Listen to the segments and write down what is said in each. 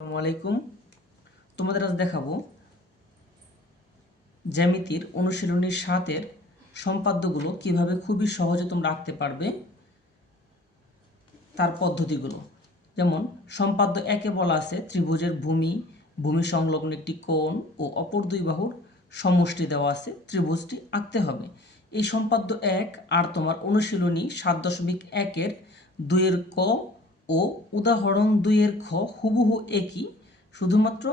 আসসালামু আলাইকুম। তোমাদের আজ দেখাবো জ্যামিতির অনুশীলনী 7-এর সম্পাদ্যগুলো কিভাবে খুবই সহজে তোমরা আঁকতে পারবে তার পদ্ধতিগুলো। যেমন সম্পাদ্য 1-এ বলা আছে ত্রিভুজের ভূমি সংলগ্ন একটি কোণ ও অপর দুই বাহুর সমষ্টি দেওয়া আছে, ত্রিভুজটি আঁকতে হবে। এই সম্পাদ্য 1 আর তোমার অনুশীলনী 7.1-এর 2-এর ক ও উদাহরণ 2-এর খ হুবহু একই, শুধুমাত্র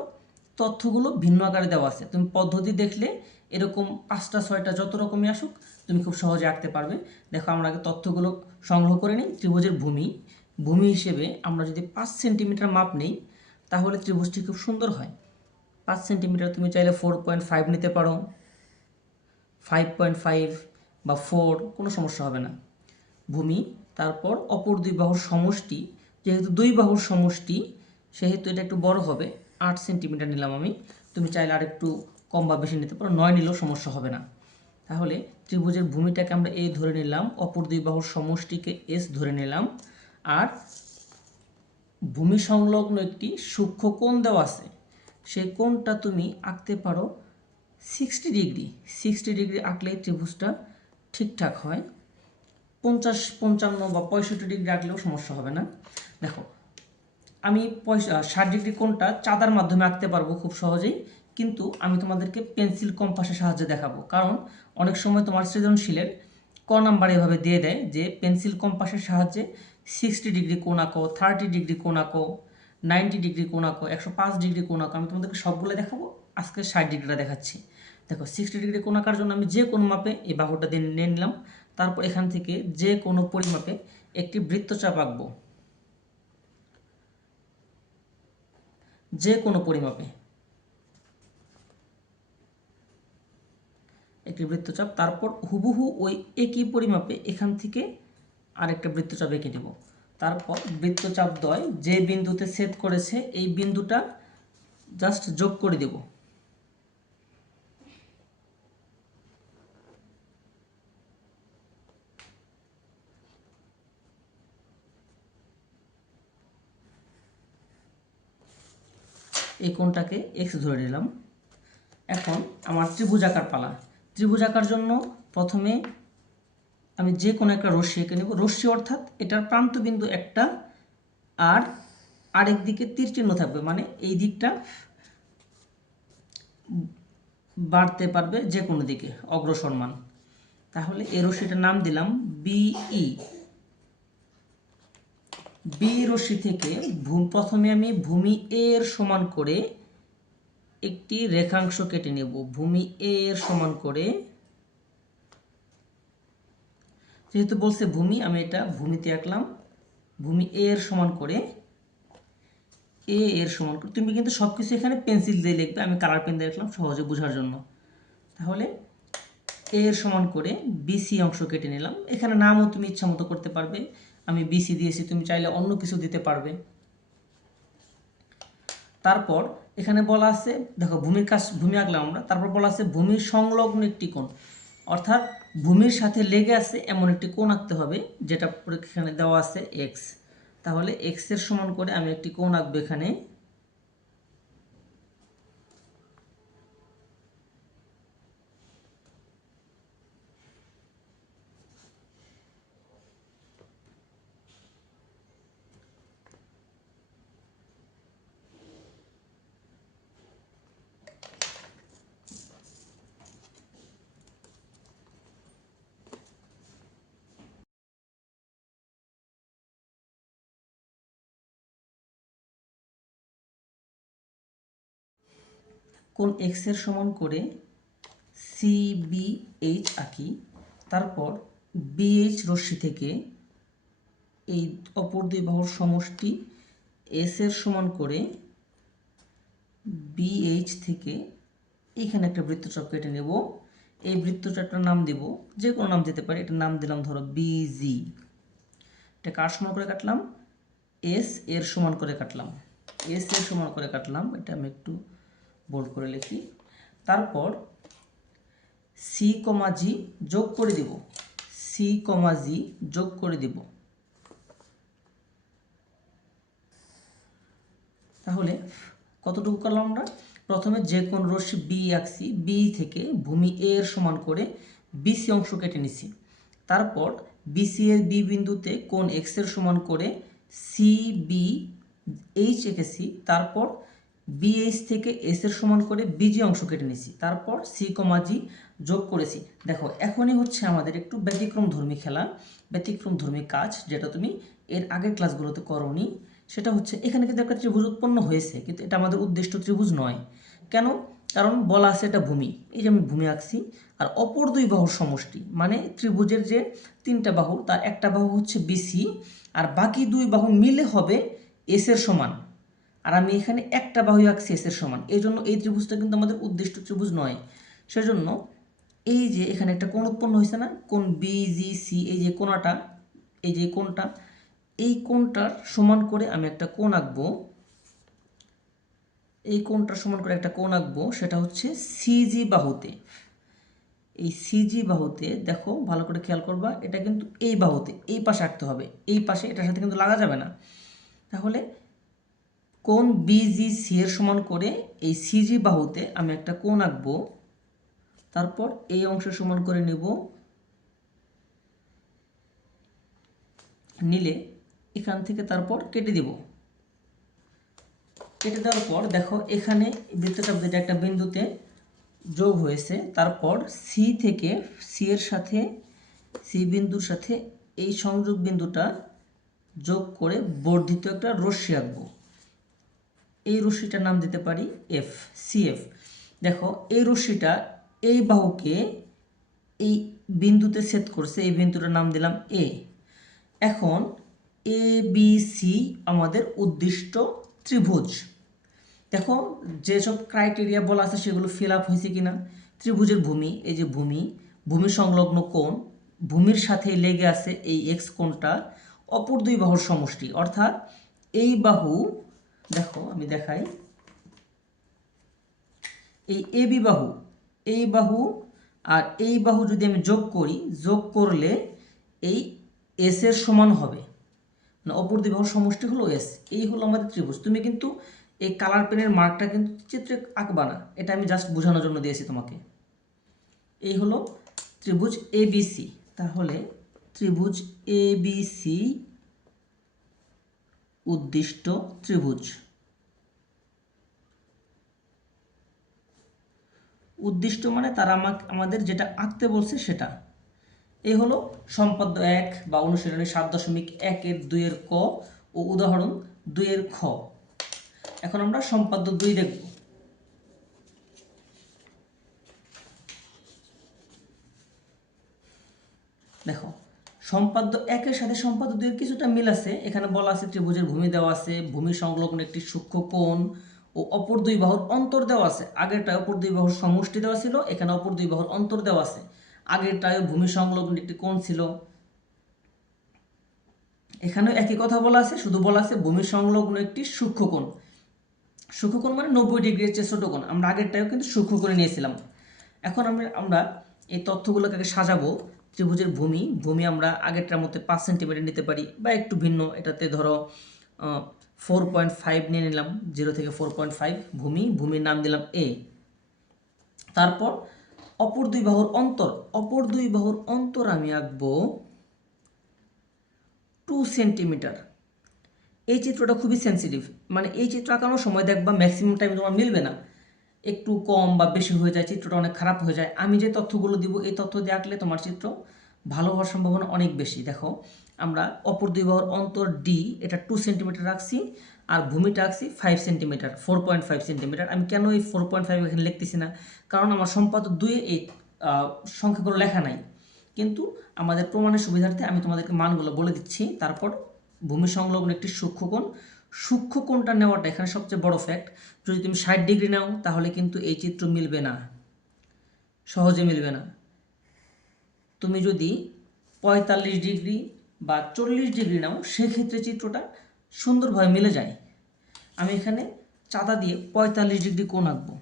তথ্যগুলো ভিন্ন আকারে দেওয়া আছে। তুমি পদ্ধতি দেখলে এরকম 5টা 6টা যত রকমই আসুক তুমি খুব সহজে আঁকতে পারবে। দেখো আমরা আগে তথ্যগুলো সংগ্রহ করে নিই। ত্রিভুজের ভূমি হিসেবে আমরা যদি 5 সেন্টিমিটার মাপ নেই তাহলে ত্রিভুজটি খুব সুন্দর হয়। 5 সেন্টিমিটার তুমি চাইলে 4.5 নিতে পারো, 5.5 বা 4, কোনো সমস্যা হবে না। ভূমি, তারপর অপর দুই বাহুর সমষ্টি, যেহেতু দুই বাহুর সমষ্টি সেহেতু এটা একটু বড় হবে, 8 সেন্টিমিটার নিলাম আমি। তুমি চাইলে আর একটু কম বা বেশি নিতে পারো, 9 নিলেও সমস্যা হবে না। তাহলে ত্রিভুজের ভূমিটাকে আমরা এ ধরে নিলাম, অপর দুই বাহুর সমষ্টিকে এস ধরে নিলাম, আর ভূমি সংলগ্ন একটি সূক্ষ্ম কোণ দেওয়া আছে। সেই কোণটা তুমি আঁকতে পারো 60 ডিগ্রি। 60 ডিগ্রি আঁকলে ত্রিভুজটা ঠিকঠাক হয়। 50, 55 বা 65 ডিগ্রি আঁকলেও সমস্যা হবে না। দেখো আমি 60 ডিগ্রি কোণটা চাঁদার মাধ্যমে আঁকতে পারবো খুব সহজেই, কিন্তু আমি তোমাদেরকে পেন্সিল কম্পাসের সাহায্যে দেখাবো। কারণ অনেক সময় তোমার সৃজনশীলের ক নাম্বার এভাবে দিয়ে দেয় যে পেন্সিল কম্পাসের সাহায্যে 60 ডিগ্রি কোণ আঁকো, 30 ডিগ্রি কোণ আঁকো, 90 ডিগ্রি কোণ আঁকো, 105 ডিগ্রি কোণ আঁকো। আমি তোমাদেরকে সবগুলো দেখাবো, আজকে 60 ডিগ্রিটা দেখাচ্ছি। দেখো 60 ডিগ্রি কোণ আঁকার জন্য আমি যে কোনো মাপে এই বাহুটা দিয়ে নিয়ে নিলাম। তারপর এখান থেকে যে কোনো পরিমাপে একটি বৃত্তচাপ আঁকবো, যে কোনো পরিমাপে একটি বৃত্তচাপ। তারপর হুবহু ওই একই পরিমাপে এখান থেকে আরেকটা বৃত্তচাপ এঁকে দেব। তারপর বৃত্তচাপ দ্বয় যে বিন্দুতে ছেদ করেছে এই বিন্দুটা জাস্ট যোগ করে দেব। এই কোণটাকে এক্স ধরে নিলাম। এখন আমার ত্রিভুজ আঁকার পালা। ত্রিভুজ আঁকার জন্য প্রথমে আমি যে কোনো একটা রশ্মি এঁকে নেব। রশ্মি অর্থাৎ এটার প্রান্তবিন্দু একটা, আর আরেক দিকে তীর চিহ্ন থাকবে, মানে এই দিকটা বাড়তে পারবে যে কোনো দিকে অগ্রসরমান। তাহলে এই রশ্মিটার নাম দিলাম বিই। বি রশ্মি থেকে প্রথমে আমি ভূমি এ এর সমান করে একটি রেখাংশ কেটে নেব। ভূমি এ এর সমান করে, যেহেতু বলছে ভূমি আমি এটা ভূমিতে আঁকলাম। ভূমি এ এর সমান করে তুমি কিন্তু সবকিছু এখানে পেন্সিল দিয়ে লিখবে, আমি কালার পেন দিয়ে লিখলাম সহজে বোঝার জন্য। তাহলে এ এর সমান করে বিসি অংশ কেটে নিলাম। এখানে নামও তুমি ইচ্ছা মতো করতে পারবে, আমি বিসি দিয়েছি, তুমি চাইলে অন্য কিছু দিতে পারবে। তারপর এখানে বলা আছে, দেখো ভূমি আঁকলাম আমরা, তারপর বলা আছে ভূমির সংলগ্ন একটি কোণ, অর্থাৎ ভূমির সাথে লেগে আছে এমন একটি কোণ আঁকতে হবে, যেটা এখানে দেওয়া আছে এক্স। তাহলে এক্স এর সমান করে আমি একটি কোণ আঁকবো এখানে। কোণ এক্স এর সমান করে সিবিএইচ আঁকি। তারপর বিএইচ রশ্মি থেকে এই অপর দুই বাহুর সমষ্টি এস এর সমান করে বিএইচ থেকে এইখানে একটা বৃত্তচাপ কেটে নেব। এই বৃত্তচাপটার নাম দেব, যে কোনো নাম দিতে পারি, এটার নাম দিলাম ধরো বিজি। এটা কার সমান করে কাটলাম? এস এর সমান করে কাটলাম। এস এর সমান করে কাটলাম, এটা আমি একটু বোল্ড করে লিখি। তারপর সি কমা জি যোগ করে দিব, সি কমা জি যোগ করে দিব। তাহলে কতটুকু করলাম আমরা? প্রথমে যে কোন রশ্মি বি আঁকছি, বি থেকে ভূমি এ এর সমান করে বিসি অংশ কেটে নিছি। তারপর বিসি এর বি বিন্দুতে কোণ এক্স এর সমান করে সি বি এইচ এঁকেছি। তারপর বিএইচ থেকে এস এর সমান করে বিজি অংশ কেটে নিছি। তারপর সি কমা জি যোগ করেছি। দেখো এখনই হচ্ছে আমাদের একটু ব্যতিক্রমধর্মী খেলা, ব্যতিক্রমধর্মী কাজ, যেটা তুমি এর আগের ক্লাসগুলোতে করোনি। সেটা হচ্ছে এখানে কিন্তু একটা ত্রিভুজ উৎপন্ন হয়েছে, কিন্তু এটা আমাদের উদ্দিষ্ট ত্রিভুজ নয়। কেন? কারণ বলা আছে এটা ভূমি, এই যে আমি ভূমি আঁকছি, আর অপর দুই বাহুর সমষ্টি, মানে ত্রিভুজের যে তিনটা বাহু তার একটা বাহু হচ্ছে বিসি, আর বাকি দুই বাহু মিলে হবে এস এর সমান। আর আমি এখানে একটা বাহু আঁকছি এস এর সমান, এই জন্য এই ত্রিভুজটা কিন্তু আমাদের উদ্দিষ্ট ত্রিভুজ নয়। সেজন্য এই যে এখানে একটা কোণ উৎপন্ন হয়েছে না, কোণ বিজিসি, এই যে কোণাটা, এই যে কোণটা, এই কোণটার সমান করে আমি একটা কোণ আঁকবো। এই কোণটার সমান করে একটা কোণ আঁকবো, সেটা হচ্ছে সিজি বাহুতে। এই সিজি বাহুতে দেখো ভালো করে খেয়াল করবা, এটা কিন্তু এই বাহুতে এই পাশে আঁকতে হবে, এই পাশে এটার সাথে কিন্তু লাগা যাবে না। তাহলে কোণ বিজিসি এর সমান করে এই সিজি বাহুতে আমি একটা কোণ আঁকবো। তারপর এই অংশ সমান করে নেব, নিলে এখান থেকে তারপর কেটে দিব। কেটে দেওয়ার পর দেখো এখানে বৃত্তচাপ যেটা একটা বিন্দুতে যোগ হয়েছে। তারপর সি থেকে সি এর সাথে সি বিন্দুর সাথে এই সংযোগ বিন্দুটা যোগ করে বর্ধিত একটা রশ্মি আঁকবো। এই রশ্মিটার নাম দিতে পারি এফ, সিএফ। দেখো এই রশ্মিটা এই বাহুকে এই বিন্দুতে ছেদ করছে, এই বিন্দুটার নাম দিলাম এ। এখন এ বি সি আমাদের উদ্দিষ্ট ত্রিভুজ। দেখো যেসব ক্রাইটেরিয়া বলা আছে সেগুলো ফিল আপ হয়েছে কিনা। ত্রিভুজের ভূমি, এই যে ভূমি, ভূমি সংলগ্ন কোণ, ভূমির সাথে লেগে আছে এই এক্স কোণটা, অপর দুই বাহুর সমষ্টি, অর্থাৎ এই বাহু, দেখো আমি দেখাই, এই এ বি বাহু, এই বাহু আর এই বাহু যদি আমি যোগ করি, যোগ করলে এই এস এর সমান হবে, মানে অপর দুই বাহুর সমষ্টি হলো এস। এই হলো আমাদের ত্রিভুজ। তুমি কিন্তু এই কালার পেনের মার্কটা কিন্তু চিত্রে আঁকবা না, এটা আমি জাস্ট বোঝানোর জন্য দিয়েছি তোমাকে। এই হলো ত্রিভুজ এবিসি। তাহলে ত্রিভুজ এবিসি উদ্দিষ্ট ত্রিভুজ। উদ্দিষ্ট মানে তারা আমাদের যেটা আঁকতে বলছে সেটা। এই হলো সম্পাদ্য 1 বা অনুশীলনী 7.1-এর 2-এর ক ও উদাহরণ 2-এর খ। এখন আমরা সম্পাদ্য 2 দেখব। দেখো সম্পাদ্য 1-এর সাথে সম্পাদ্য 2-এর কিছুটা মিল আছে। এখানে বলা আছে ত্রিভুজের ভূমি দেওয়া আছে, ভূমি সংলগ্ন একটি সূক্ষ্ম কোণ ও অপর দুই বাহুর অন্তর দেওয়া আছে। আগেরটায় অপর দুই বাহুর সমষ্টি দেওয়া ছিল, এখানে অপর দুই বাহুর অন্তর দেওয়া আছে। আগেরটায় ভূমি সংলগ্ন একটি কোণ ছিল, এখানেও একই কথা বলা আছে, শুধু বলা আছে ভূমি সংলগ্ন একটি সূক্ষ্মকোণ। সূক্ষ্মকোণ মানে 90 ডিগ্রির চেয়ে ছোট কোণ। আমরা আগেরটাও কিন্তু সূক্ষ্মকোণে নিয়েছিলাম। এখন আমরা এই তথ্যগুলোকে আগে সাজাবো। ত্রিভুজের ভূমি আমরা আগেরটার মধ্যে 5 সেন্টিমিটার নিতে পারি বা একটু ভিন্ন, এটাতে ধরো 4.5 নিয়ে নিলাম, 0 থেকে 4.5 ভূমির নাম দিলাম এ। তারপর অপর দুই বাহুর অন্তর আমি আঁকবো 2 সেন্টিমিটার। এই চিত্রটা খুবই সেন্সিটিভ, মানে এই চিত্র আঁকানোর সময় দেখবা ম্যাক্সিমাম টাইম তোমার মিলবে না, একটু কম বা বেশি হয়ে যায়, চিত্রটা অনেক খারাপ হয়ে যায়। আমি যে তথ্যগুলো দিব এই তথ্য দিয়ে আঁকলে তোমার চিত্র ভালো হওয়ার সম্ভাবনা অনেক বেশি। দেখো আমরা অপর দুই বাহুর অন্তর ডি, এটা 2 সেন্টিমিটার রাখছি, আর ভূমিটা রাখছি 5 সেন্টিমিটার, 4.5 সেন্টিমিটার। আমি কেন এই 4.5 এখানে লিখতেছি না, কারণ আমার সম্পাদ্য 2-এ এই সংখ্যাগুলো লেখা নাই, কিন্তু আমাদের প্রমাণের সুবিধার্থে আমি তোমাদেরকে মানগুলো বলে দিচ্ছি। তারপর ভূমি সংলগ্ন একটি সূক্ষ্মকোণটা নেওয়াটা এখানে সবচেয়ে বড় ফ্যাক্ট। যদি তুমি 60 ডিগ্রি নাও তাহলে কিন্তু এই চিত্র মিলবে না, সহজে মিলবে না। তুমি যদি 45 ডিগ্রি বা 40 ডিগ্রি নাও সেক্ষেত্রে চিত্রটা সুন্দরভাবে মিলে যায়। আমি এখানে চাঁদা দিয়ে 45 ডিগ্রি কোণ আঁকবো।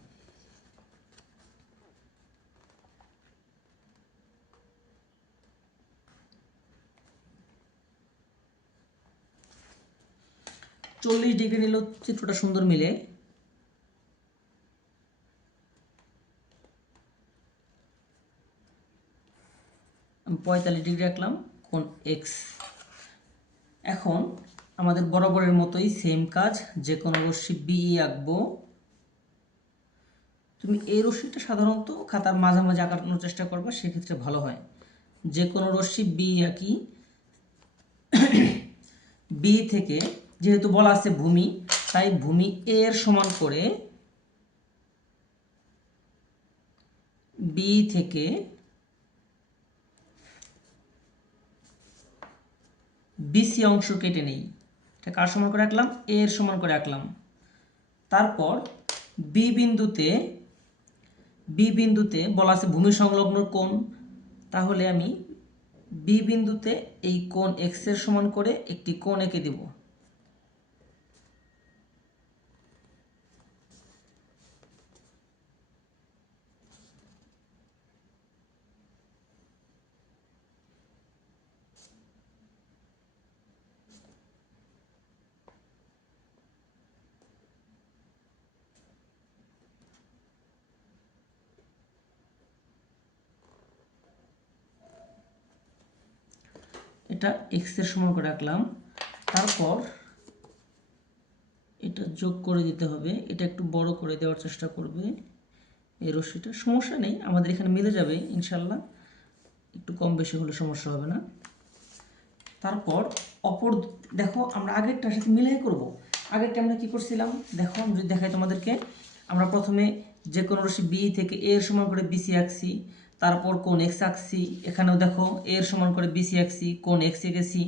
40 ডিগ্রি নিলেও চিত্রটা সুন্দর মিলে। আমি 45 ডিগ্রি রাখলাম কোণ এক্স। এখন আমাদের বরাবরের মতোই সেম কাজ, যে কোনো রশ্মি বিই আঁকবো। তুমি এই রশ্মিটা সাধারণত খাতার মাঝামাঝি আঁকানোর চেষ্টা করবে, সেক্ষেত্রে ভালো হয়। যে কোনো রশ্মি বি আঁকি। বি থেকে যেহেতু বলা আছে ভূমি, তাই ভূমি এ এর সমান করে বি থেকে বিসি অংশ কেটে নেই। এটা কার সমান করে আঁকলাম? এ এর সমান করে আঁকলাম। তারপর বি বিন্দুতে বলা আছে ভূমি সংলগ্ন কোণ, তাহলে আমি বি বিন্দুতে এই কোণ এক্স এর সমান করে একটি কোণ এঁকে দেব। এটা এক্স এর সমান করে আঁকলাম। তারপর এটা যোগ করে দিতে হবে, এটা একটু বড় করে দেওয়ার চেষ্টা করবে এই রশ্মিটা। সমস্যা নেই, আমাদের এখানে মিলে যাবে ইনশাল্লাহ, একটু কম বেশি হলে সমস্যা হবে না। তারপর অপর দেখো আমরা আগেরটার সাথে মিলাই করব। আগেরটা আমরা কি করছিলাম দেখো, আমি যদি দেখাই তোমাদেরকে। আমরা প্রথমে যে কোনো রশ্মি বি থেকে এ এর সমান করে বিসি আঁকছি, তারপর কোণ এক্স আঁকছি। এখানেও দেখো এ এর সমান করে বিসি আঁকছি, কোণ এক্স এঁকেছি,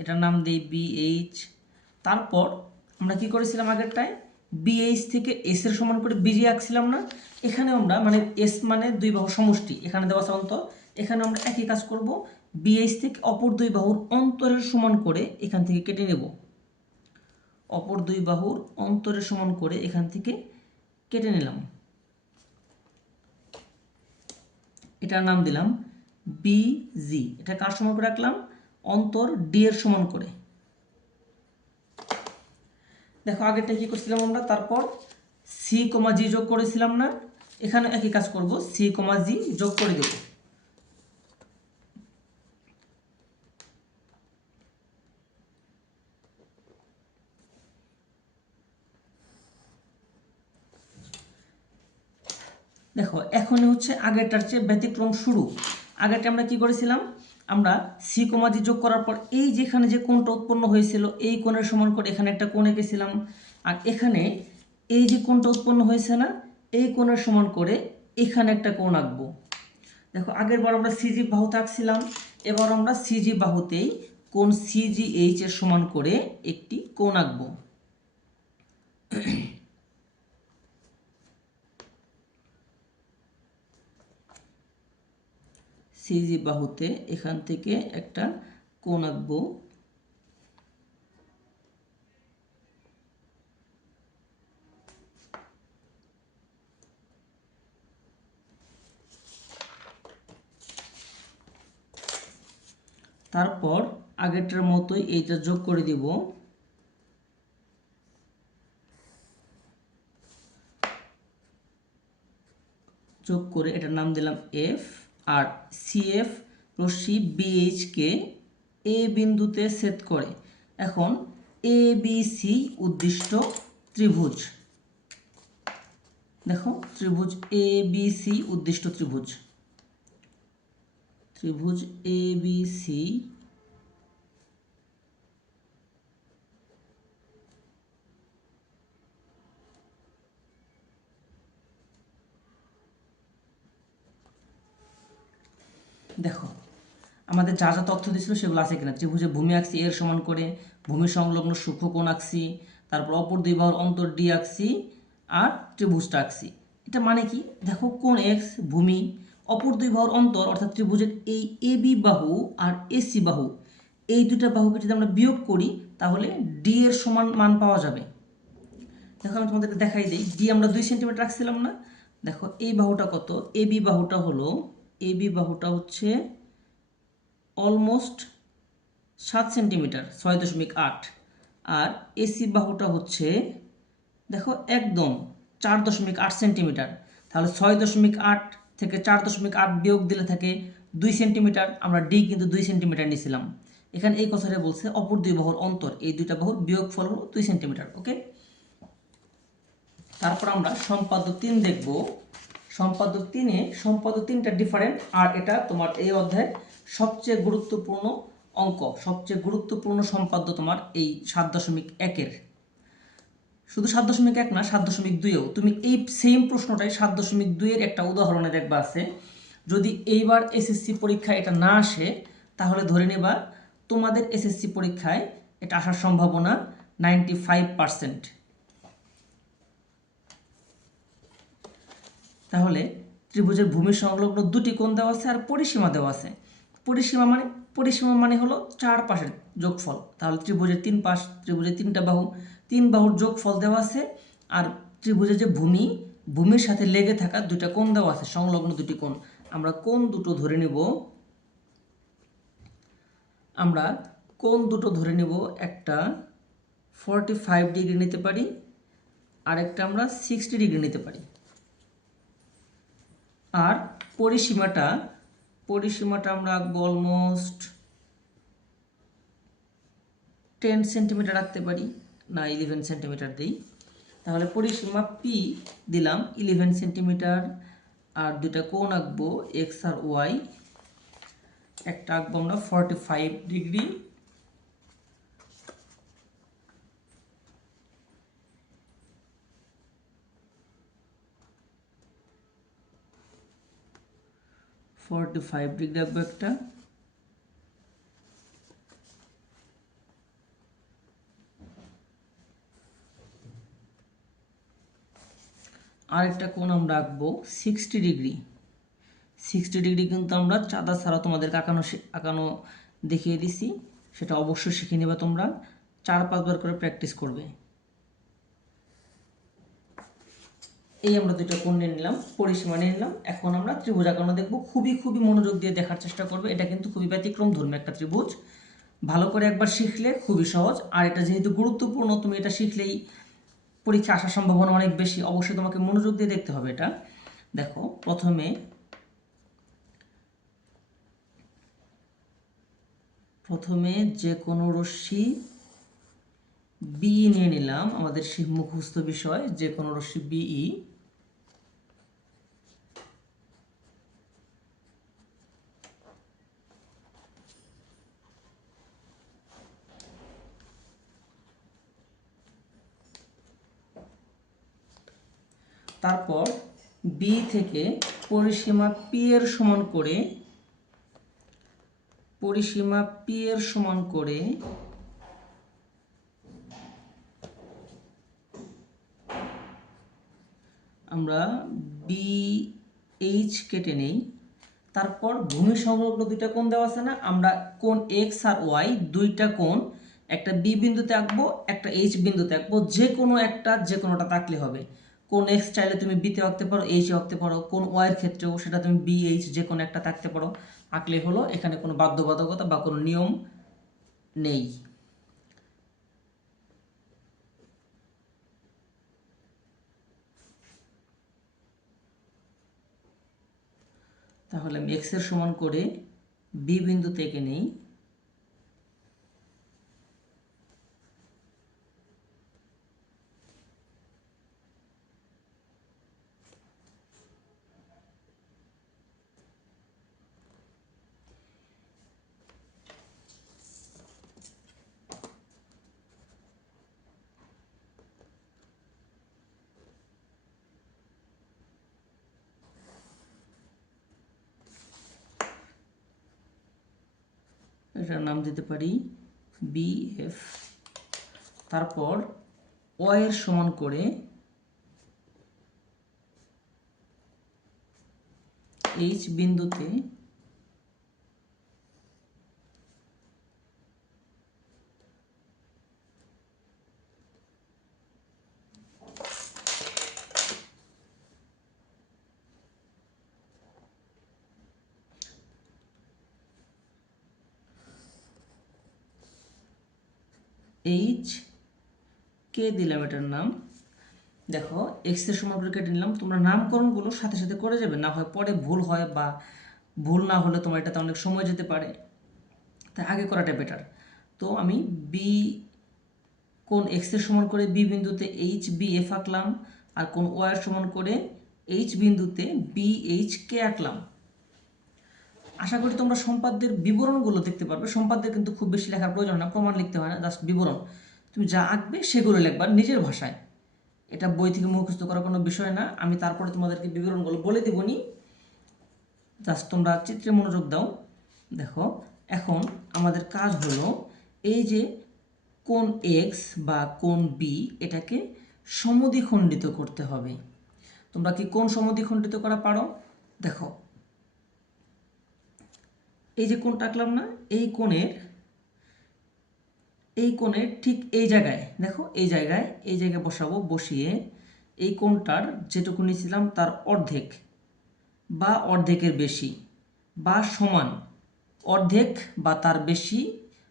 এটার নাম দিই বিএইচ। তারপর আমরা কি করেছিলাম আগেরটায়, বিএইচ থেকে এস এর সমান করে বিজি আঁকছিলাম না? এখানে আমরা মানে এস মানে দুই বাহুর সমষ্টি, এখানে দেওয়া আছে অন্তর, এখানে আমরা একই কাজ করব। বিএইচ থেকে অপর দুই বাহুর অন্তরের সমান করে এখান থেকে কেটে নেব। অপর দুই বাহুর অন্তরের সমান করে এখান থেকে কেটে নিলাম। এটার নাম দিলাম বিজি। এটা কার সমান করে রাখলাম? অন্তর ডি এর সমান করে। দেখো আগেরটা কি করছিলাম আমরা, তারপর সি কমা জি যোগ করেছিলাম না? এখানে একই কাজ করব, সি কমা জি যোগ করে দেব। দেখো এখন হচ্ছে আগেরটার চেয়ে ব্যতিক্রম শুরু। আগেরটা আমরা কি করেছিলাম, আমরা সি কমা জি যোগ করার পর এই যেখানে যে কোণটা উৎপন্ন হয়েছিল এই কোণের সমান করে এখানে একটা কোণ এঁকেছিলাম, আর এখানে এই যে কোণটা উৎপন্ন হয়েছে না, এই কোণের সমান করে এখানে একটা কোণ আঁকবো। দেখো আগের বার আমরা সিজি বাহুতে আঁকছিলাম, এবার আমরা সিজি বাহুতেই কোণ সিজিএইচ এর সমান করে একটি কোণ আঁকবো। সিজি বাহুতে এখান থেকে একটা কোণ আঁকবো। তারপর আগেরটার মতোই এইটা যোগ করে দিব। যোগ করে এটার নাম দিলাম এফ। আর সিএফ রশ্মি বিএইচ কে এ বিন্দুতে ছেদ করে। এখন এ বি সি উদ্দিষ্ট ত্রিভুজ। দেখো ত্রিভুজ এ বি সি উদ্দিষ্ট ত্রিভুজ, ত্রিভুজ এ বি সি দেখো আমাদের যা যা তথ্য দিয়েছিল সেগুলো আছে কিনা। ত্রিভুজে ভূমি আঁকছি এর সমান করে, ভূমি সংলগ্ন সূক্ষ্মকোণ আঁকছি, তারপর অপর দুই বাহুর অন্তর ডি আঁকছি, আর ত্রিভুজটা আঁকছি। এটা মানে কি দেখো, কোণ এক্স ভূমি, অপর দুই বাহুর অন্তর অর্থাৎ ত্রিভুজের এই এ বি বাহু আর এসি বাহু, এই দুটা বাহুকে যদি আমরা বিয়োগ করি তাহলে ডি এর সমান মান পাওয়া যাবে। দেখো আমি তোমাদেরকে দেখাই দিই, ডি আমরা 2 সেন্টিমিটার রাখছিলাম না? দেখো এই বাহুটা কত, এ বি বাহুটা হলো, এ বি বাহুটা হচ্ছে অলমোস্ট 7 সেন্টিমিটার, 6.8। আর এসি বাহুটা হচ্ছে দেখো একদম 4.8 সেন্টিমিটার। তাহলে 6.8 থেকে 4.8 বিয়োগ দিলে থাকে 2 সেন্টিমিটার। আমরা ডি কিন্তু 2 সেন্টিমিটার নিয়েছিলাম। এখানে এই কথাটা বলছে অপর দুই বাহুর অন্তর, এই দুইটা বাহুর বিয়োগফল হলো 2 সেন্টিমিটার। ওকে, তারপর আমরা সম্পাদ্য 3 দেখব। সম্পাদ্য 3-এ সম্পাদ্য 3টা ডিফারেন্ট, আর এটা তোমার এই অধ্যায়ের সবচেয়ে গুরুত্বপূর্ণ অঙ্ক, সবচেয়ে গুরুত্বপূর্ণ সম্পাদ্য তোমার এই 7.1-এর। শুধু 7.1 না, 7.2-এও তুমি এই সেম প্রশ্নটাই 7.2-এর একটা উদাহরণে দেখবা আছে। যদি এইবার এসএসসি পরীক্ষায় এটা না আসে তাহলে ধরে নেবা তোমাদের এসএসসি পরীক্ষায় এটা আসার সম্ভাবনা 95%। তাহলে ত্রিভুজের ভূমি সংলগ্ন দুটি কোণ দেওয়া আছে আর পরিসীমা দেওয়া আছে। পরিসীমা মানে হলো চার পাশের যোগফল। তাহলে ত্রিভুজের 3 পাশ, ত্রিভুজের 3টা বাহু, 3 বাহুর যোগফল দেওয়া আছে। আর ত্রিভুজের যে ভূমির সাথে লেগে থাকা দুইটা কোণ দেওয়া আছে, সংলগ্ন দুটি কোণ। আমরা কোণ দুটো ধরে নেব। একটা 45 ডিগ্রি নিতে পারি, আরেকটা আমরা 60 ডিগ্রি নিতে পারি। আর পরিসীমাটা আমরা আঁকবো অলমোস্ট 10 সেন্টিমিটার রাখতে পারি, না 11 সেন্টিমিটার দিই। তাহলে পরিসীমা পি দিলাম 11 সেন্টিমিটার। আর দুটা কোণ আঁকবো এক্স আর ওয়াই। একটা আঁকবো আমরা 45 ডিগ্রি, আঁকবো একটা। আরেকটা কোণ আমরা আঁকবো 60 ডিগ্রি। 60 ডিগ্রি কিন্তু আমরা চাঁদা ছাড়া তোমাদেরকে আঁকানো দেখিয়ে দিছি, সেটা অবশ্যই শিখে নেবে তোমরা। 4-5 বার করে প্র্যাকটিস করবে। এই আমরা দুটো কোণ নিয়ে নিলাম, পরিসীমা নিয়ে নিলাম। এখন আমরা ত্রিভুজ আঁকানো দেখবো। খুবই মনোযোগ দিয়ে দেখার চেষ্টা করবে। এটা কিন্তু খুবই ব্যতিক্রমধর্মী একটা ত্রিভুজ। ভালো করে একবার শিখলে খুবই সহজ। আর এটা যেহেতু গুরুত্বপূর্ণ, তুমি এটা শিখলেই পরীক্ষা আসার সম্ভাবনা অনেক বেশি। অবশ্যই তোমাকে মনোযোগ দিয়ে দেখতে হবে এটা। দেখো, প্রথমে যে কোনো রশ্মি বি নিয়ে নিলাম, আমাদের মুখস্থ বিষয় যে কোনো রশ্মি বিই। তারপর বি থেকে পরিসীমা পি এর সমান করে আমরা বি এইচ কেটে নেই। তারপর ভূমি সংলগ্ন দুইটা কোণ দেওয়া আছে না, আমরা কোণ এক্স আর ওয়াই দুইটা কোণ একটা বি বিন্দুতে আঁকবো, একটা এইচ বিন্দুতে আঁকবো। যে কোনোটা আঁকলে হবে। কোণ এক্স চাইলে তুমি বিতে আঁকতে পারো, এইচে আঁকতে পারো। কোণ ওয়াই এর ক্ষেত্রেও সেটা তুমি বি এইচ যে কোনো একটা আঁকতে পারো। আঁকলে হলো, এখানে কোনো বাধ্যবাধকতা বা কোনো নিয়ম নেই। তাহলে আমি এক্স এর সমান করে বি বিন্দুতে এঁকে নেই। এটার নাম দিতে পারি বিএফ। তারপর ও এর সমান করে এইচ বিন্দুতে এইচ কে দিলাম এটার নাম। দেখো এক্সের সমান করে কেটে নিলাম। তোমরা নামকরণগুলো সাথে সাথে করে যাবে, না হয় পরে ভুল হয়, বা ভুল না হলে তোমার এটাতে অনেক সময় যেতে পারে, তাই আগে করাটা বেটার। তো আমি বি কোন এক্সের সমান করে বি বিন্দুতে এইচ বি এফ আঁকলাম, আর কোন ওয়াইয়ের সমান করে এইচ বিন্দুতে বি এইচ কে আঁকলাম। আশা করি তোমরা সম্পাদ্যের বিবরণগুলো দেখতে পারবে। সম্পাদ্যের কিন্তু খুব বেশি লেখার প্রয়োজন না, প্রমাণ লিখতে হয় না, জাস্ট বিবরণ। তুমি যা আঁকবে সেগুলো লিখবা নিজের ভাষায়। এটা বই থেকে মুখস্থ করার কোনো বিষয় না। আমি তারপরে তোমাদেরকে বিবরণগুলো বলে দেবনি, জাস্ট তোমরা চিত্রে মনোযোগ দাও। দেখো এখন আমাদের কাজ হলো এই যে কোণ এক্স বা কোণ বি এটাকে সমদ্বিখণ্ডিত করতে হবে। তোমরা কি কোণ সমদ্বিখণ্ডিত করা পারো? দেখো এই যে কোণটা আঁকলাম না, এই কোণের ঠিক এই জায়গায়, দেখো এই জায়গায় বসাবো। বসিয়ে এই কোণটার যেটুকু নিয়েছিলাম তার অর্ধেক বা অর্ধেকের বেশি বা সমান, অর্ধেক বা তার বেশি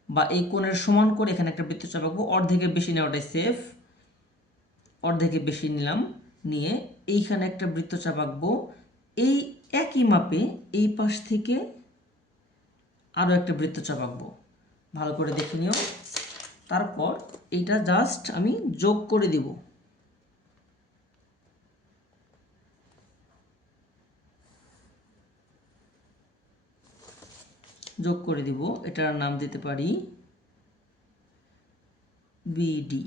বা এই কোণের সমান করে এখানে একটা বৃত্তচাপ আঁকবো। অর্ধেকের বেশি নেওয়াটাই সেফ। অর্ধেকের বেশি নিলাম, নিয়ে এইখানে একটা বৃত্তচাপ আঁকবো। এই একই মাপে এই পাশ থেকে আরও একটা বৃত্তচাপ আঁকবো। ভালো করে দেখে নিও। তারপর এইটা জাস্ট আমি যোগ করে দিব। যোগ করে দিব, এটার নাম দিতে পারি বিডি।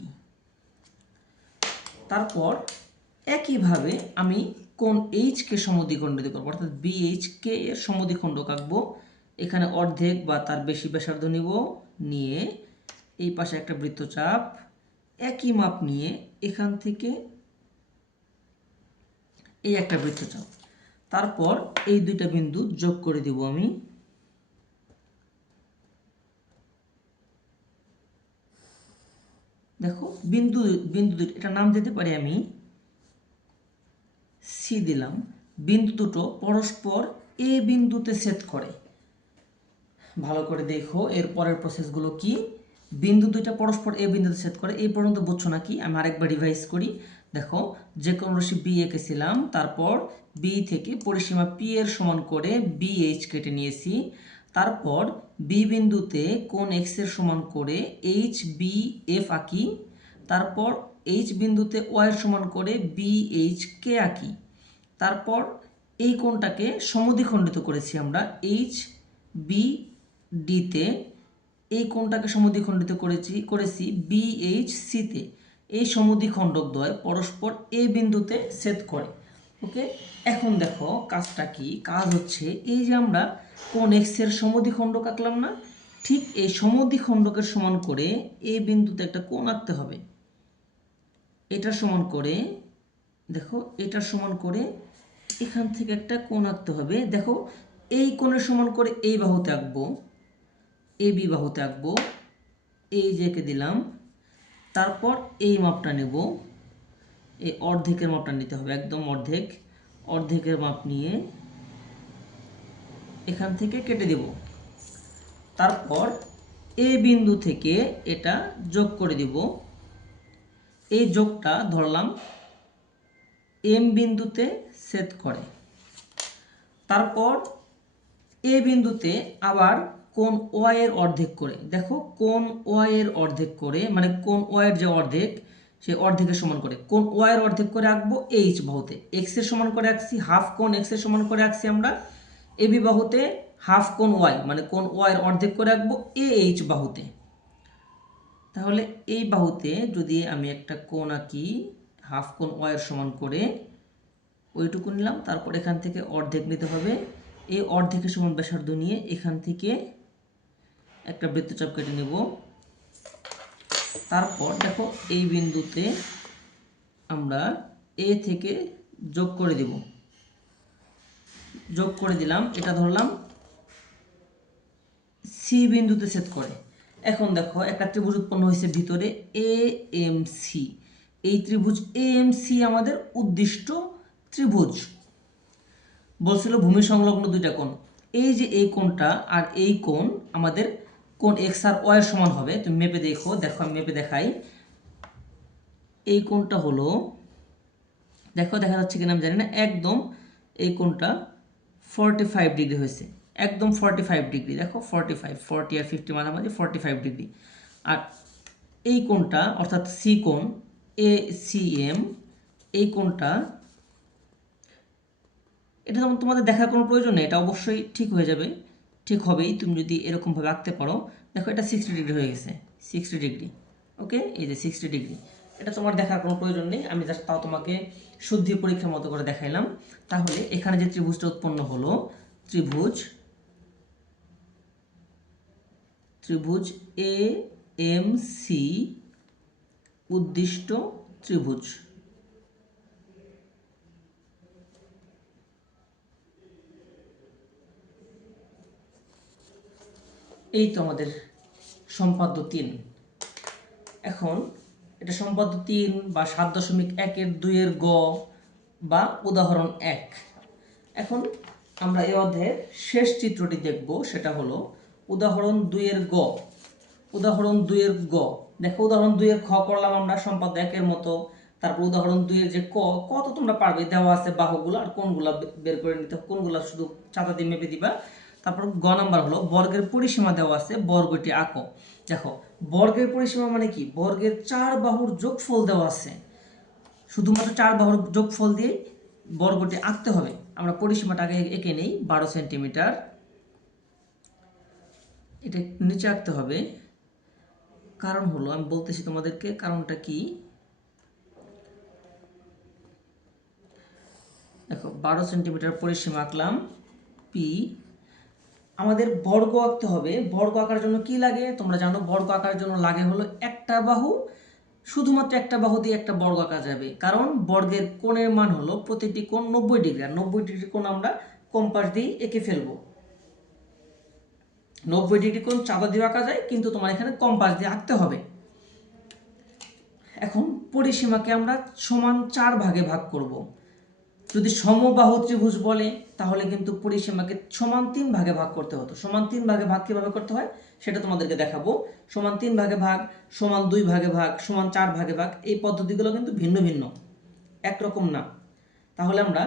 তারপর একইভাবে আমি কোণ এইচকে সমদ্বিখণ্ডিত করব, অর্থাৎ বিএইচকে এর সমদ্বিখণ্ডক আঁকবো। এখানে অর্ধেক বা তার বেশি ব্যাসার্ধ নিব, নিয়ে এই পাশে একটা বৃত্তচাপ একই মাপ নিয়ে এখান থেকে এই একটা বৃত্তচাপ। তারপর এই দুইটা বিন্দু যোগ করে দিব আমি। দেখো বিন্দু এটা নাম দিতে পারি আমি সি দিলাম। বিন্দু দুটো পরস্পর এ বিন্দুতে ছেদ করে। ভালো করে দেখো এর পরের প্রসেসগুলো কি। বিন্দু দুইটা পরস্পর এ বিন্দুতে ছেদ করে, এই পর্যন্ত বুঝছো নাকি? আমি আরেকবার রিভাইজ করি। দেখো যে কোন রশ্মি বি এঁকেছিলাম, তারপর বি থেকে পরিসীমা পি এর সমান করে বি এইচ কেটে নিয়েছি। তারপর বি বিন্দুতে কোণ এক্স এর সমান করে এইচ বি এফ আঁকি। তারপর এইচ বিন্দুতে ওয়াই এর সমান করে বি এইচ কে আঁকি। তারপর এই কোণটাকে সমদ্বিখণ্ডিত করেছি আমরা এইচ বি ডিতে। এই কোণটাকে সমদ্বিখণ্ডিত করেছি বিএইচ সিতে। এই সমদ্বিখণ্ডক দ্বয় পরস্পর এ বিন্দুতে ছেদ করে। ওকে, এখন দেখো কাজটা কি। কাজ হচ্ছে এই যে আমরা কোণ এক্স এর সমদ্বিখণ্ডক আঁকলাম না, ঠিক এই সমদ্বিখণ্ডকের সমান করে এ বিন্দুতে একটা কোণ আঁকতে হবে। এটার সমান করে, দেখো এটার সমান করে এখান থেকে একটা কোণ আঁকতে হবে। দেখো এই কোণের সমান করে এই বাহুতে আঁকবো, এ বি বাহুতে আঁকবো। এই যে এঁকে দিলাম। তারপর এই মাপটা নেব, এই অর্ধেকের মাপটা নিতে হবে, একদম অর্ধেকের মাপ নিয়ে এখান থেকে কেটে দেব। তারপর এ বিন্দু থেকে এটা যোগ করে দিব। এই যোগটা ধরলাম এম বিন্দুতে ছেদ করে। তারপর এ বিন্দুতে আবার কোণ ওয়াই এর অর্ধেক করে, দেখো কোণ ওয়াই এর অর্ধেক করে, মানে কোণ ওয়াই এর যে অর্ধেক সেই অর্ধেকের সমান করে কোণ ওয়াই এর অর্ধেক করে আঁকবো এইচ বাহুতে। এক্স এর সমান করে আঁকছি, হাফ কোণ এক্স এর সমান করে আঁকছি আমরা এ বি বাহুতে। হাফ কোণ ওয়াই মানে কোণ ওয়াই এর অর্ধেক করে আঁকবো এ এইচ বাহুতে। তাহলে এই বাহুতে যদি আমি একটা কোণ আঁকি হাফ কোণ ওয়াই এর সমান করে, ওইটুকু নিলাম। তারপর এখান থেকে অর্ধেক নিতে হবে, এই অর্ধেকের সমান ব্যাসার্ধ নিয়ে এখান থেকে একটা বৃত্তচাপ কেটে নেব। তারপর দেখো এই বিন্দুতে আমরা এ থেকে যোগ করে দেব। যোগ করে দিলাম, এটা ধরলাম সি বিন্দুতে ছেদ করে। এখন দেখো একটা ত্রিভুজ উৎপন্ন হয়েছে ভিতরে এ এম সি। এই ত্রিভুজ এ এম সি আমাদের উদ্দিষ্ট ত্রিভুজ। বলছিল ভূমি সংলগ্ন দুইটা কোণ। এই যে এই কোণটা আর এই কোণ আমাদের কোণ এক্স আর ওয়াই এর সমান হবে। তুমি মেপে দেখো, আমি মেপে দেখাই। এই কোণটা হলো, দেখো দেখা যাচ্ছে কিনা আমি জানি না, একদম এই কোণটা 45 ডিগ্রি হয়েছে, একদম 45 ডিগ্রি। দেখো 45, 40 আর 50 মাঝামাঝি 45 ডিগ্রি। আর এই কোণটা অর্থাৎ সি কোণ, ACM, এই কোণটা, এটা যেমন তোমাদের দেখার কোনো প্রয়োজন নেই, এটা অবশ্যই ঠিক হয়ে যাবে, ঠিক হবেই তুমি যদি এরকমভাবে আঁকতে পারো। দেখো এটা 60 ডিগ্রি হয়ে গেছে, 60 ডিগ্রি। ওকে, এই যে 60 ডিগ্রি, এটা তোমার দেখার কোনো প্রয়োজন নেই, আমি জাস্ট তাও তোমাকে শুদ্ধি পরীক্ষার মতো করে দেখাইলাম। তাহলে এখানে যে ত্রিভুজটা উৎপন্ন হলো, ত্রিভুজ AMC উদ্দিষ্ট ত্রিভুজ। এই তো আমাদের সম্পাদ্য 3। এখন এটা সম্পাদ্য 3 বা 7.1-2 গ বা উদাহরণ 1। এখন আমরা এই অধ্যায়ের শেষ চিত্রটি দেখব, সেটা হলো উদাহরণ 2 গ। উদাহরণ 2 গ, দেখো উদাহরণ 2 খ করলাম আমরা সম্পাদ্য 1 মতো। তারপর উদাহরণ 2 যে ক তো তোমরা পারবে, দেওয়া আছে বাহুগুলো আর কোণগুলো বের করে নিতে, কোণগুলো শুধু চাঁদা দিয়ে মেপে দিবা। তারপর গ নাম্বার হলো বর্গের পরিসীমা দেওয়া আছে, বর্গটি আঁকো। দেখো বর্গের পরিসীমা মানে কি, বর্গের 4 বাহুর যোগফল দেওয়া আছে, শুধুমাত্র 4 বাহুর যোগফল দিয়ে বর্গটি আঁকতে হবে। আমরা পরিসীমাটা আগে এঁকে নেই, 12 সেন্টিমিটার, এটা নিচে আঁকতে হবে। কারণ হলো, আমি বলতেছি তোমাদেরকে কারণটা কি। দেখো 12 সেন্টিমিটার পরিসীমা আঁকলাম, পি। আমাদের বর্গ আঁকতে হবে, বর্গ আঁকার জন্য কি লাগে তোমরা জানো, বর্গ আঁকার জন্য লাগে হলো একটা বাহু, শুধুমাত্র একটা বাহু দিয়ে একটা বর্গ আঁকা যাবে, কারণ বর্গের কোণের মান হলো প্রতিটি কোণ 90 ডিগ্রি, আর 90 ডিগ্রি কোণ আমরা কম্পাস দিয়ে এঁকে ফেলবো। 90 ডিগ্রি কোণ চাঁদা দিয়ে আঁকা যায়, কিন্তু তোমার এখানে কম্পাস দিয়ে আঁকতে হবে। এখন পরিসীমাকে আমরা সমান 4 ভাগে ভাগ করব। যদি সমবাহু ত্রিভুজ বলে তাহলে কিন্তু পরিসীমাকে সমান 3 ভাগে ভাগ করতে হতো। সমান 3 ভাগে ভাগ কিভাবে করতে হয় সেটা তোমাদেরকে দেখাবো। সমান 3 ভাগে ভাগ, সমান 2 ভাগে ভাগ, সমান 4 ভাগে ভাগ, এই পদ্ধতিগুলো কিন্তু ভিন্ন ভিন্ন, একরকম না। তাহলে আমরা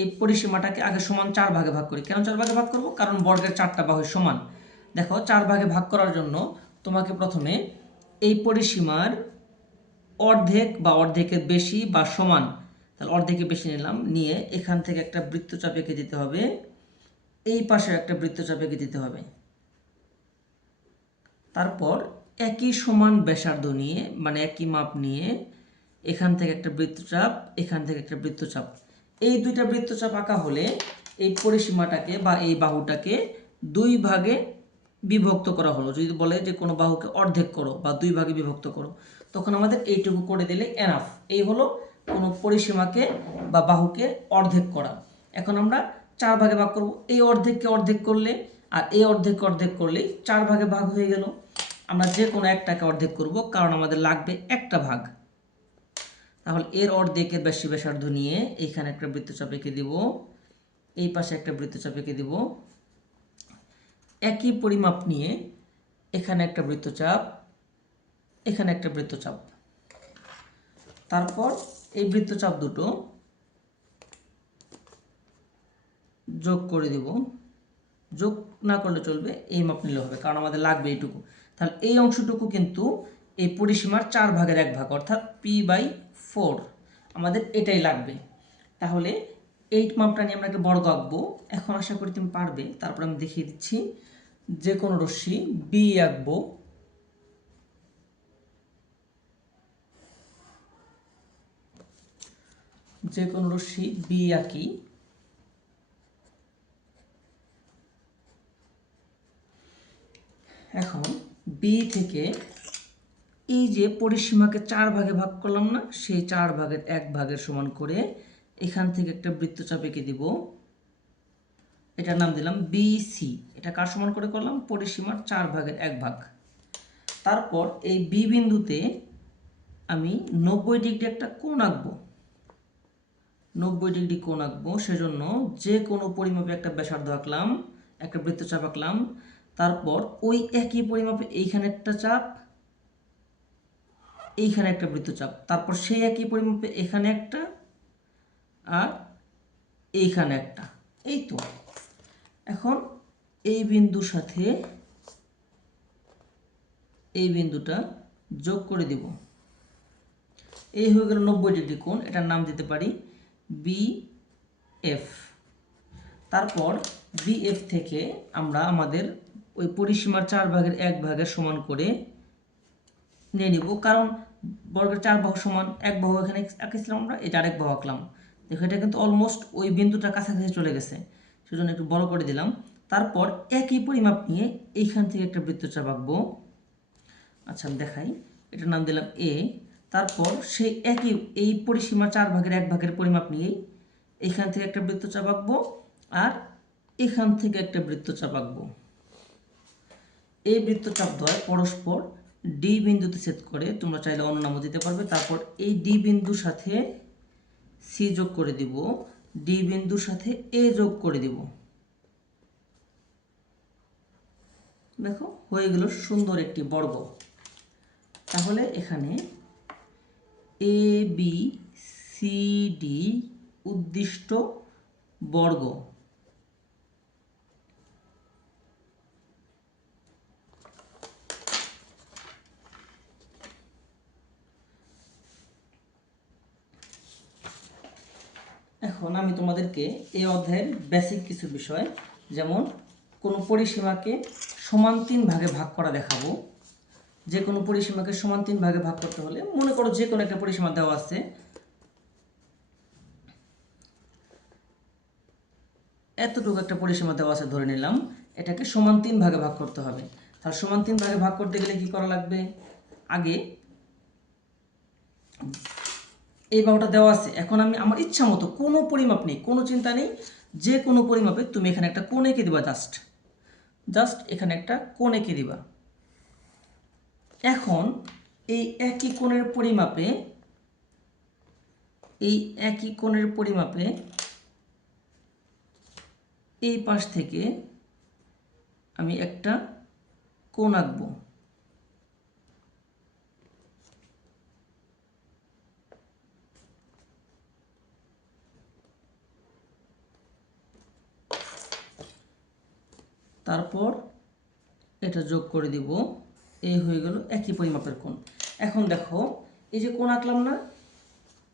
এই পরিসীমাটাকে আগে সমান 4 ভাগে ভাগ করি। কেন 4 ভাগে ভাগ করব, কারণ বর্গের 4টা বাহু সমান। দেখো 4 ভাগে ভাগ করার জন্য তোমাকে প্রথমে এই পরিসীমার অর্ধেক বা অর্ধেকের বেশি বা সমান, তাহলে অর্ধেকের বেশি নিলাম, নিয়ে এখান থেকে একটা বৃত্তচাপ এঁকে দিতে হবে, এই পাশে একটা বৃত্তচাপ এঁকে দিতে হবে। তারপর একই সমান ব্যাসার্ধ নিয়ে, মানে একই মাপ নিয়ে এখান থেকে একটা বৃত্তচাপ, এখান থেকে একটা বৃত্তচাপ, এই দুইটা বৃত্তচাপ আঁকা হলে এই পরিসীমাটাকে বা এই বাহুটাকে 2 ভাগে বিভক্ত করা হলো। যদি বলে যে কোনো বাহুকে অর্ধেক করো বা 2 ভাগে বিভক্ত করো, তখন আমাদের এইটুকু করে দিলে এনাফ। এই হলো কোনো পরিসীমাকে বা বাহুকে অর্ধেক করা। এখন আমরা 4 ভাগে ভাগ করব, এই অর্ধেককে অর্ধেক করলে আর এই অর্ধেককে অর্ধেক করলে 4 ভাগে ভাগ হয়ে গেল। আমরা যে কোনো একটাকে অর্ধেক করব, কারণ আমাদের লাগবে একটা ভাগ। তাহলে এর অর্ধেকের বেশি ব্যাসার্ধ নিয়ে এখানে একটা বৃত্তচাপ এঁকে দিব, এই পাশে একটা বৃত্তচাপ এঁকে দিব, একই পরিমাপ নিয়ে এখানে একটা বৃত্তচাপ, এখানে একটা বৃত্তচাপ। তারপর এই বৃত্তচাপ দুটো যোগ করে দিব, যোগ না করলে চলবে, এই মাপ নিলে হবে, কারণ আমাদের লাগবে এইটুকু। তাহলে এই অংশটুকু কিন্তু এই পরিসীমার 4 ভাগের 1 ভাগ, অর্থাৎ p/4 আমাদের এটাই লাগবে। তাহলে এই মাপটা নিয়ে আমরা একটা বর্গ আঁকবো। এখন আশা করি তুমি পারবে। তারপর আমি দেখিয়ে দিচ্ছি, যে কোনো রশ্মি বি আঁকবো, যে কোনো রশ্মি বি আঁকি। এখন বি থেকে এই যে পরিসীমাকে 4 ভাগে ভাগ করলাম না, সেই 4 ভাগের 1 ভাগের সমান করে এখান থেকে একটা বৃত্তচাপ এঁকে দিব, এটার নাম দিলাম বিসি। এটা কার সমান করে করলাম, পরিসীমার 4 ভাগের 1 ভাগ। তারপর এই বি বিন্দুতে আমি 90 ডিগ্রি একটা কোণ আঁকবো, 90 ডিগ্রি কোণ আঁকবো। সেজন্য যে কোনো পরিমাপে একটা ব্যাসার্ধ আঁকলাম, একটা বৃত্তচাপ আঁকলাম। তারপর ওই একই পরিমাপে এইখানে একটা চাপ, এইখানে একটা বৃত্তচাপ, তারপর সেই একই পরিমাপে এখানে একটা আর এইখানে একটা। এই তো এখন এই বিন্দুর সাথে এই বিন্দুটা যোগ করে দিব। এই হয়ে গেল 90 ডিগ্রি কোণ, এটার নাম দিতে পারি BF। তারপর BF থেকে আমরা আমাদের ওই পরিসীমার 4 ভাগের 1 ভাগের সমান করে নিয়ে নিব, কারণ বর্গের 4 বাহু সমান 1 বাহু এখানে আঁকেছিলাম আমরা, এটা আরেক বাহু আঁকলাম। দেখো এটা কিন্তু অলমোস্ট ওই বিন্দুটার কাছাকাছি চলে গেছে, সেজন্য একটু বড় করে দিলাম। তারপর একই পরিমাপ নিয়ে এইখান থেকে একটা বৃত্তচাপ আঁকবো। আচ্ছা আমি দেখাই, এটার নাম দিলাম A। তারপর সেই একই এই পরিসীমা 4 ভাগের 1 ভাগের পরিমাপ নিয়েই এখান থেকে একটা বৃত্তচাপ আঁকবো আর এখান থেকে একটা বৃত্তচাপ আঁকবো। এই বৃত্তচাপ দ্বয় পরস্পর ডি বিন্দুতে ছেদ করে, তোমরা চাইলে অন্য নামও দিতে পারবে। তারপর এই ডি বিন্দুর সাথে সি যোগ করে দিব, ডি বিন্দুর সাথে এ যোগ করে দিব। দেখো হয়ে গেল সুন্দর একটি বর্গ। তাহলে এখানে এ বি সি ডি উদ্দিষ্ট বর্গ। এখন আমি তোমাদেরকে এই অধ্যায়ের বেসিক কিছু বিষয়, যেমন কোনো পরিসীমাকে সমান 3 ভাগে ভাগ করা দেখাবো। যে কোনো পরিসীমাকে সমান 3 ভাগে ভাগ করতে হলে, মনে করো যে কোনো একটা পরিসীমা দেওয়া আছে, এতটুকু একটা পরিসীমা দেওয়া আছে ধরে নিলাম, এটাকে সমান 3 ভাগে ভাগ করতে হবে। তাহলে সমান 3 ভাগে ভাগ করতে গেলে কি করা লাগবে? আগে এই বাহুটা দেওয়া আছে, এখন আমি আমার ইচ্ছা মতো কোনো পরিমাপ নেই, কোনো চিন্তা নেই, যে কোনো পরিমাপে তুমি এখানে একটা কোণ এঁকে দিবা। জাস্ট এখানে একটা কোণ এঁকে দিবা। এখন এই একই কোণের পরিমাপে এই পাশ থেকে আমি একটা কোণ আঁকবো। তারপর এটা যোগ করে দিব, এই হয়ে গেল একই পরিমাপের কোণ। এখন দেখো এই যে কোণ আঁকলাম না,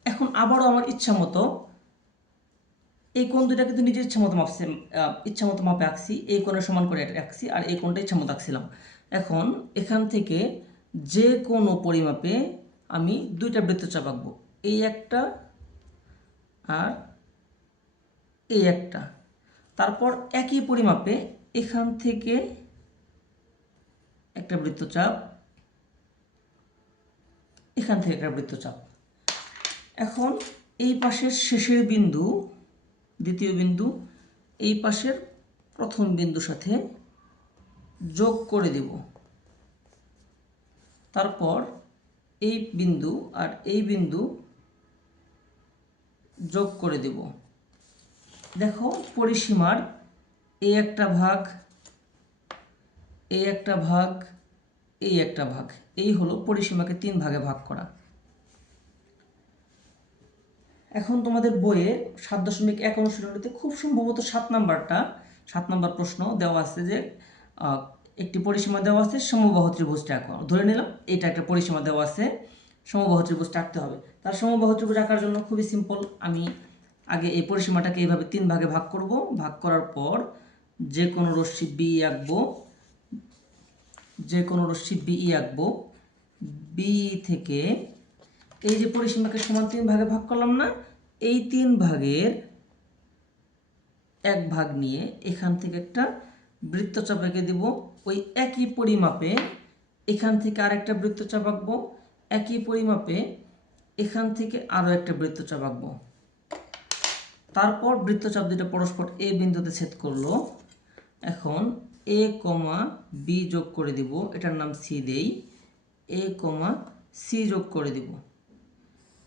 এখন আবারও আমার ইচ্ছা মতো এই কোণ দুটা কিন্তু নিজের ইচ্ছা মতো মাপে আঁকছি, এই কোণের সমান করে আঁকছি আর এই কোণটা ইচ্ছা মতো আঁকছিলাম। এখন এখান থেকে যে কোনো পরিমাপে আমি দুইটা বৃত্তচাপ আঁকবো, এই একটা আর এই একটা। তারপর একই পরিমাপে এখান থেকে একটা বৃত্তচাপ, এখান থেকে একটা বৃত্তচাপ। এখন এই পাশের শেষের বিন্দু, দ্বিতীয় বিন্দু, এই পাশের প্রথম বিন্দুর সাথে যোগ করে দেব। তারপর এই বিন্দু আর এই বিন্দু যোগ করে দেব। দেখো পরিসীমার এই একটা ভাগ, এই একটা ভাগ, এই একটা ভাগ, এই হলো পরিসীমাকে 3 ভাগে ভাগ করা। এখন তোমাদের বইয়ে 7.1 অনুশীলনীতে খুব সম্ভবত 7 নাম্বার প্রশ্ন দেওয়া আছে যে একটি পরিসীমা দেওয়া আছে, সমবাহু ত্রিভুজটা আঁকো। ধরে নিলাম এটা একটা পরিসীমা দেওয়া আছে, সমবাহু ত্রিভুজটা আঁকতে হবে। তার সমবাহু ত্রিভুজ আঁকার জন্য খুবই সিম্পল, আমি আগে এই পরিসীমাটাকে এইভাবে 3 ভাগে ভাগ করব। ভাগ করার পর যে কোনো রশ্মি বি আঁকবো, বি থেকে এই যে পরিসীমাকে সমান 3 ভাগে ভাগ করলাম না, এই 3 ভাগের 1 ভাগ নিয়ে এখান থেকে একটা বৃত্তচাপ এঁকে দিব। ওই একই পরিমাপে এখান থেকে আরেকটা বৃত্তচাপ আঁকবো, একই পরিমাপে এখান থেকে আরও একটা বৃত্তচাপ আঁকবো। তারপর বৃত্তচাপ দুটো পরস্পর এ বিন্দুতে ছেদ করলো। এখন এ কমা বি যোগ করে দিব, এটার নাম সি দেই, এ কমা সি যোগ করে দিব।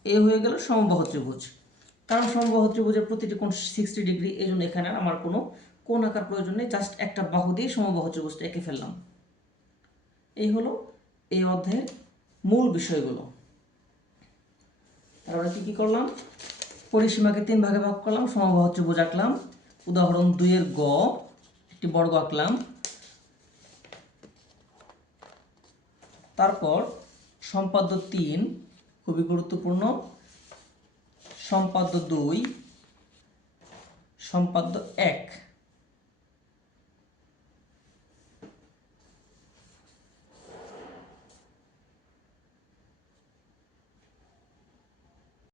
এ হয়ে গেল সমবাহু ত্রিভুজ। কারণ সমবাহু ত্রিভুজের প্রতিটি কোণ 60 ডিগ্রি, এই জন্য এখানে আমার কোনো কোণ আঁকার প্রয়োজন নেই, জাস্ট একটা বাহু দিয়ে সমবাহু ত্রিভুজটা এঁকে ফেললাম। এই হলো এই অধ্যায়ের মূল বিষয়গুলো। তারপরে কি করলাম, পরিসীমাকে 3 ভাগে ভাগ করলাম, সমবাহু ত্রিভুজ আঁকলাম। উদাহরণ 2 এর গ, একটি বর্গ আঁকলাম। তারপর সম্পাদ্য 3 খুবই গুরুত্বপূর্ণ, সম্পাদ্য 2, সম্পাদ্য 1